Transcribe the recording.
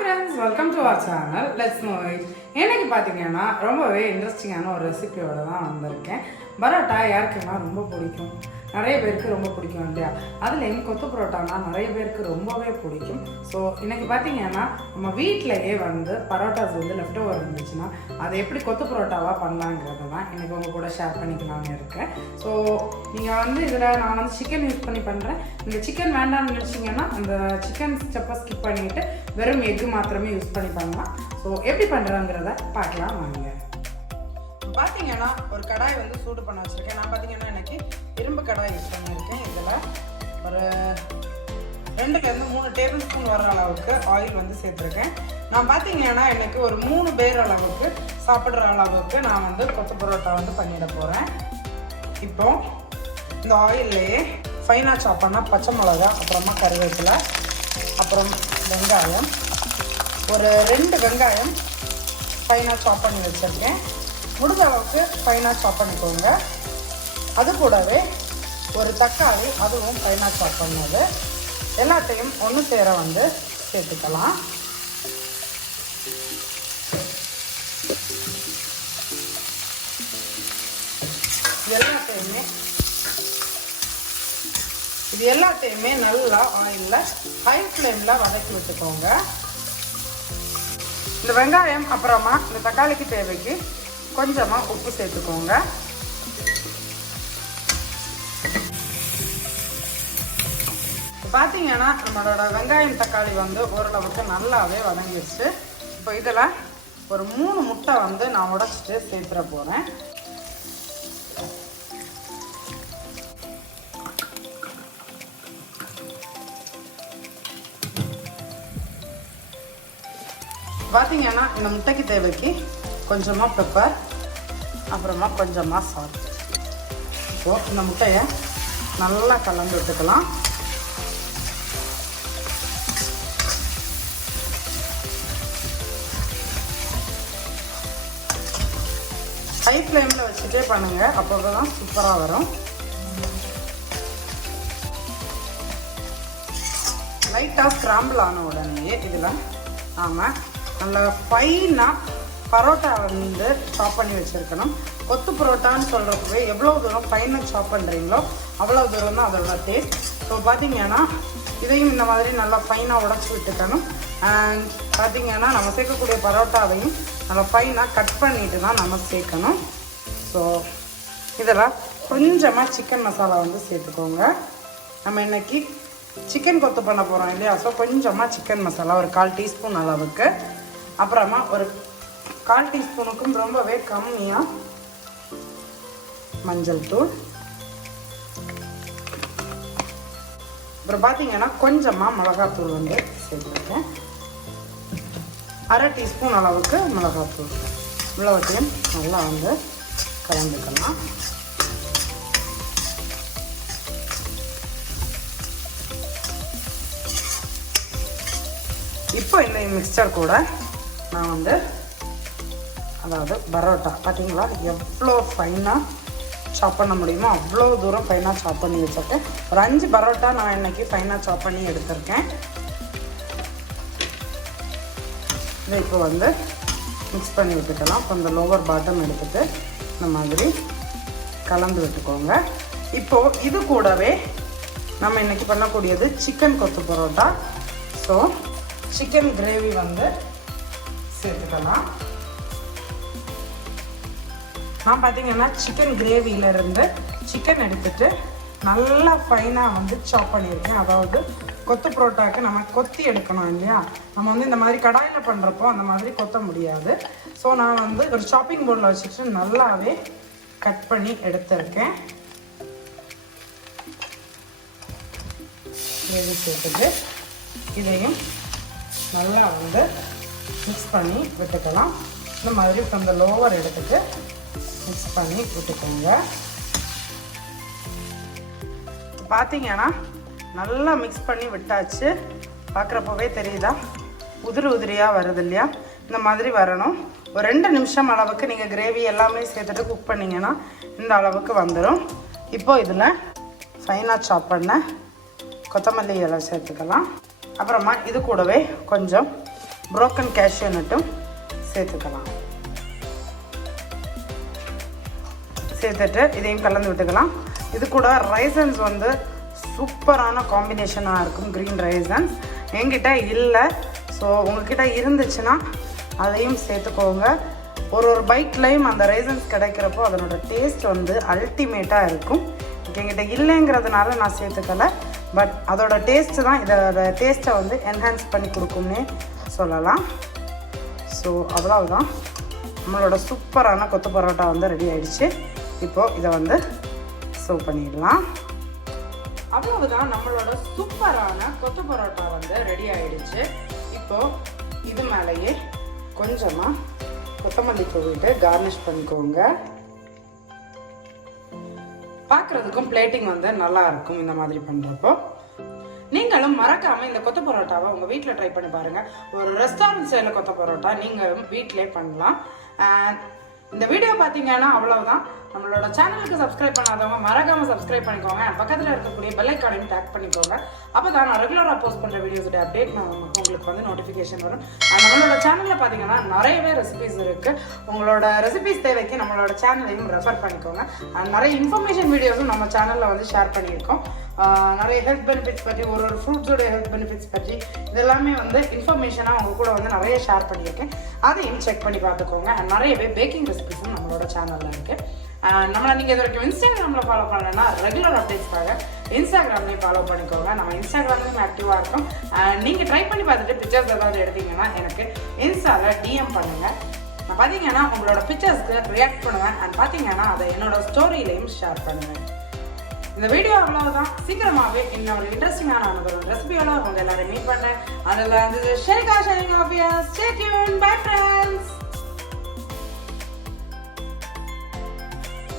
friends, welcome to our channel. Let's know it. எனக்கு பாத்தீங்கன்னா ரொம்பவே இன்ட்ரஸ்டிங்கான ஒரு ரெசிபியோட தான் வந்திருக்கேன். பரோட்டா யாருக்கெல்லாம் ரொம்ப பிடிக்கும்? நிறைய பேருக்கு ரொம்ப பிடிக்கும் இல்லையா? அதுலேயும் கொத்து பரோட்டானா நிறைய பேருக்கு ரொம்பவே பிடிக்கும். ஸோ இன்னைக்கு பார்த்தீங்கன்னா நம்ம வீட்டிலையே வந்து பரோட்டாஸ் வந்து லெஃப்ட் ஓவர் இருந்துச்சுன்னா அதை எப்படி கொத்து பரோட்டாவாக பண்ணலாங்கிறத தான் இன்னைக்கு உங்கள் கூட ஷேர் பண்ணிக்கலாம்னு இருக்கேன். ஸோ நீங்கள் வந்து இதில் நான் வந்து சிக்கன் யூஸ் பண்ணி பண்ணுறேன். நீங்கள் சிக்கன் வேண்டாம்னு நினச்சிங்கன்னா அந்த சிக்கன் ஸ்டெப்பை ஸ்கிப் பண்ணிவிட்டு வெறும் எக்கு மாத்திரமே யூஸ் பண்ணி பண்ணலாம். ஸோ எப்படி பண்ணுறோங்கிறத பார்க்கலாம் வாங்க. பார்த்தீங்கன்னா ஒரு கடாய் வந்து சூடு பண்ண வச்சுருக்கேன். நான் பார்த்தீங்கன்னா எனக்கு இரும்பு கடாய் யூஸ் பண்ணியிருக்கேன். இதில் ஒரு 2-3 டேபிள் ஸ்பூன் வர அளவுக்கு ஆயில் வந்து சேர்த்துருக்கேன். நான் பார்த்தீங்கன்னா எனக்கு ஒரு 3 பேர் அளவுக்கு சாப்பிட்ற அளவுக்கு நான் வந்து கொத்து பரோட்டா வந்து பண்ணிட போகிறேன். இப்போ இந்த ஆயில்லையே ஃபைனாக சாப் பண்ண பச்சை மிளகா, அப்புறமா கருவேப்பிலை, அப்புறம் வெங்காயம், ஒரு 2 வெங்காயம் ஃபைனாக சாப் பண்ணி வச்சுருக்கேன். முடிஞ்ச அளவுக்கு ஃபைனாக சாப் பண்ணிக்கோங்க. அது கூடவே ஒரு தக்காளி, அதுவும் ஃபைனாக சாப் பண்ணது, எல்லாத்தையும் ஒன்று சேர வந்து சேர்த்துக்கலாம். இது எல்லாத்தையுமே நல்லா ஆயிலில் ஹை ஃப்ளேமில் வதக்கி விட்டுக்கோங்க. இந்த வெங்காயம் அப்புறமா இந்த தக்காளிக்கு தேவைக்கு கொஞ்சமாக உப்பு சேர்த்துக்கோங்க. பார்த்தீங்கன்னா நம்மளோட வெங்காயம் தக்காளி வந்து ஓரளவுக்கு நல்லாவே வதங்கிடுச்சு. இப்போ இதில் ஒரு 3 முட்டை வந்து நான் உடைச்சிட்டு சேர்த்துட போகிறேன். பார்த்தீங்கன்னா இந்த முட்டைக்கு தேவைக்கு கொஞ்சமாக பெப்பர், அப்புறமா கொஞ்சமாக சால்ட். இப்போது இந்த முட்டையை நல்லா கலந்து விட்டுக்கலாம். ஹை ஃப்ளேமில் வச்சுட்டே பண்ணுங்கள், அப்போ தான் சூப்பராக வரும். லைட்டாக ஸ்க்ராம்பிள் ஆன உடனே இதில் நாம் நல்லா ஃபைனாக பரோட்டா வந்து சாப் பண்ணி வச்சுருக்கணும். கொத்து பரோட்டான்னு சொல்கிறப்பவே எவ்வளோ தூரம் ஃபைனாக சாப் பண்ணுறீங்களோ அவ்வளோ தூரம் தான் அதோட டேஸ்ட். ஸோ பார்த்தீங்கன்னா இதையும் இந்த மாதிரி நல்லா ஃபைனாக உடச்சி விட்டுக்கணும். அண்ட் பார்த்தீங்கன்னா நம்ம சேர்க்கக்கூடிய பரோட்டாவையும் நல்லா ஃபைனாக கட் பண்ணிட்டு தான் நம்ம சேர்க்கணும். ஸோ இதில் கொஞ்சமாக சிக்கன் மசாலா வந்து சேர்த்துக்கோங்க. நம்ம இன்றைக்கி சிக்கன் கொத்து பண்ண போகிறோம் இல்லையா? ஸோ கொஞ்சமாக சிக்கன் மசாலா ஒரு 1/4 டீஸ்பூன் அளவுக்கு, அப்புறமா ஒரு 1/4 டீஸ்பூனுக்கும் ரொம்பவே கம்மியாக மஞ்சள் தூள், அப்புறம் பார்த்தீங்கன்னா கொஞ்சமாக மிளகாத்தூள் வந்து சேர்த்துருக்கேன். 1/2 டீஸ்பூன் அளவுக்கு மிளகாத்தூள். இவ்வளோத்தையும் நல்லா வந்து கலந்துக்கலாம். இப்போ இந்த மிக்சர் கூட நான் வந்து அதாவது பரோட்டா பார்த்தீங்களா எவ்வளோ ஃபைனாக சாப் பண்ண முடியுமோ அவ்வளோ தூரம் ஃபைனாக சாப் பண்ணி வச்சுருக்கேன். ஒரு 5 பரோட்டா நான் இன்றைக்கி ஃபைனாக சாப் பண்ணி எடுத்திருக்கேன். இதை இப்போ வந்து மிக்ஸ் பண்ணி விட்டுக்கலாம். இப்போ இந்த லோவர் பாட்டம் எடுத்துகிட்டு இந்த மாதிரி கலந்து விட்டுக்கோங்க. இப்போது இது கூடவே நம்ம இன்றைக்கி பண்ணக்கூடியது சிக்கன் கொத்து பரோட்டா. ஸோ சிக்கன் கிரேவி வந்து சேர்த்துக்கலாம். நான் பார்த்தீங்கன்னா சிக்கன் கிரேவியிலேருந்து சிக்கன் எடுத்துகிட்டு நல்லா ஃபைனாக வந்து சாப் பண்ணியிருக்கேன். அதாவது கொத்து பரோட்டாவுக்கு நம்ம கொத்தி எடுக்கணும் இல்லையா? நம்ம வந்து இந்த மாதிரி கடாயில் பண்ணுறப்போ அந்த மாதிரி கொத்த முடியாது. ஸோ நான் வந்து ஒரு சாப்பிங் போர்டில் வச்சுட்டு நல்லாவே கட் பண்ணி எடுத்திருக்கேன். கிரேவி சேர்த்துட்டு இதையும் நல்லா வந்து மிக்ஸ் பண்ணி விட்டுக்கலாம். இந்த மாதிரி அந்த லோவர் எடுத்துட்டு மிக்ஸ் பண்ணி விட்டுக்கோங்க. பார்த்தீங்கன்னா நல்லா மிக்ஸ் பண்ணி விட்டாச்சு. பார்க்குறப்பவே தெரியுதா உதிரியாக வருது இல்லையா? இந்த மாதிரி வரணும். ஒரு 2 நிமிஷம் அளவுக்கு நீங்கள் கிரேவி எல்லாமே சேர்த்துட்டு குக் பண்ணிங்கன்னா இந்த அளவுக்கு வந்துடும். இப்போது இதில் ஃபைனாக சாப் பண்ண கொத்தமல்லி இலை சேர்த்துக்கலாம். அப்புறமா இது கூடவே கொஞ்சம் புரோக்கன் கேஷ்யூ நட்டும் சேர்த்துக்கலாம். சேர்த்துட்டு இதையும் கலந்து விட்டுக்கலாம். இது கூட ரைசன்ஸ் வந்து சூப்பரான காம்பினேஷனாக இருக்கும். க்ரீன் ரைசன்ஸ் என்கிட்ட இல்லை, ஸோ உங்ககிட்ட இருந்துச்சுன்னா அதையும் சேர்த்துக்கோங்க. ஒரு பைட்லையும் அந்த ரைசன்ஸ் கிடைக்கிறப்போ அதனோட டேஸ்ட் வந்து அல்டிமேட்டாக இருக்கும். என்கிட்ட இல்லைங்கிறதுனால நான் சேர்த்துக்கலை, பட் அதோட டேஸ்ட்டு தான் இதோட டேஸ்ட்டை வந்து என்ஹான்ஸ் பண்ணி கொடுக்கும்னே சொல்லலாம். ஸோ அவ்வளவுதான், நம்மளோட சூப்பரான கொத்து பரோட்டா வந்து ரெடி ஆகிடுச்சு. இப்போது இதை வந்து சர்வ் பண்ணிடலாம். அவ்வளவுதான், நம்மளோட சூப்பரான கொத்து பரோட்டா வந்து ரெடி ஆகிடுச்சு. இப்போது இது மேலேயே கொஞ்சமாக கொத்தமல்லி தூவிட்டு கார்னிஷ் பண்ணிக்கோங்க. பார்க்குறதுக்கும் பிளேட்டிங் வந்து நல்லா இருக்கும் இந்த மாதிரி பண்ணுறப்போ. நீங்களும் மறக்காமல் இந்த கொத்து பரோட்டாவை உங்கள் வீட்டில் ட்ரை பண்ணி பாருங்கள். ஒரு ரெஸ்டாரண்ட் ஸ்டைலில் கொத்து பரோட்டா நீங்களும் வீட்டிலே பண்ணலாம். இந்த வீடியோ பார்த்தீங்கன்னா அவ்வளவுதான். நம்மளோட சேனலுக்கு சப்ஸ்கிரைப் பண்ணாதவங்க மறக்காமல் சப்ஸ்கிரைப் பண்ணிக்கோங்க. பக்கத்தில் இருக்கக்கூடிய பெல் ஐக்கானையும் டேக் பண்ணிக்கோங்க. அப்போ தான் நான் ரெகுலராக போஸ்ட் பண்ணுற வீடியோஸோட அப்டேட் உங்களுக்கு வந்து நோட்டிஃபிகேஷன் வரும். நம்மளோட சேனலில் பார்த்தீங்கன்னா நிறையவே ரெசிபிஸ் இருக்குது. உங்களோட ரெசிபிஸ் தேவைக்கு நம்மளோட சேனலையும் ரெஃபர் பண்ணிக்கோங்க. நிறைய இன்ஃபர்மேஷன் வீடியோஸும் நம்ம சேனலில் வந்து ஷேர் பண்ணியிருக்கோம். நிறைய ஹெல்த் பெனிஃபிட்ஸ் பற்றி, ஒரு ஃப்ரூட்ஸோட ஹெல்த் பெனிஃபிட்ஸ் பற்றி இதெல்லாமே வந்து இன்ஃபர்மேஷனாக அவங்க கூட வந்து நிறைய ஷேர் பண்ணியிருக்கேன். அதையும் செக் பண்ணி பார்த்துக்கோங்க. நிறையவே பேக்கிங் ரெசிபிஸும் நம்மளோட சேனலில் இருக்குது. நம்மளை நீங்கள் இது வரைக்கும் இன்ஸ்டாகிராமில் ஃபாலோ பண்ணலைன்னா ரெகுலர் அப்டேட்ஸ்க்காக இன்ஸ்டாகிராம்லேயும் ஃபாலோ பண்ணிக்கோங்க. நம்ம இன்ஸ்டாகிராம்லேயும் ஆக்டிவாக இருக்கும். நீங்கள் ட்ரை பண்ணி பார்த்துட்டு பிக்சர்ஸ் ஏதாவது எடுத்தீங்கன்னா எனக்கு இன்ஸ்டாவில் டிஎம் பண்ணுங்கள். நான் பார்த்தீங்கன்னா உங்களோட பிக்சர்ஸ்க்கு ரியாக்ட் பண்ணுவேன். அண்ட் பார்த்தீங்கன்னா அதை என்னோட ஸ்டோரியிலையும் ஷேர் பண்ணுவேன். இந்த வீடியோ அவ்வளவுதான். சீக்கிரமாகவே இன்னொரு இன்ட்ரெஸ்டிங்கான ஒரு ரெசிபியோட உங்க எல்லாரும் மீட் பண்ணேன். அதில் வந்து ஷெரிகா. Stay tuned. Bye friends.